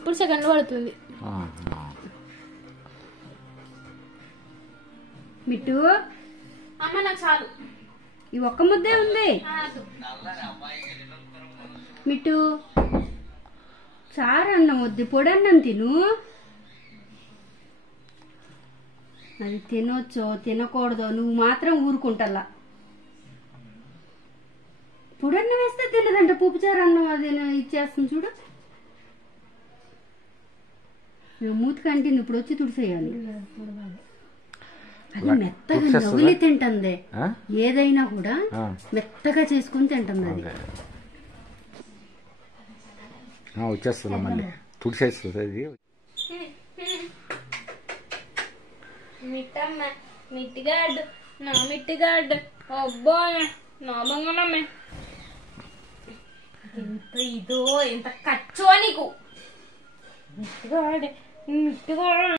ఇప్పుడు సెకండ్ పడుతుంది. మిట్టు అమ్మ నాకు చాలు, ఈ ఒక్క ముద్దే ఉంది. మిట్టు చారన్నం వద్దు, పొడన్నం తిను. అది తినొచ్చో తినకూడదో నువ్వు మాత్రం ఊరుకుంటల్లా. పొడన్నం వేస్తే తినదంట, పుప్పుచారు అన్నం అది ఇచ్చేస్తుంది చూడు. మూతి కంటే ఇప్పుడు వచ్చి తుడిసేయాలి. అది మెత్తగా నవ్వులి తింటుంది, ఏదైనా కూడా మెత్తగా చేసుకుని తింటుంది. అది వచ్చేస్తుందా మళ్ళీ తుడిసేస్తుంది అది. మిట్టమ్మ మిట్టిగాడు, నా మిట్టిగాడు, అబ్బా నా బంగారమ్మే. ఎంత ఇదో ఎంత ఖర్చో నీకు. మిట్టిగాడు మిట్టిగాడు.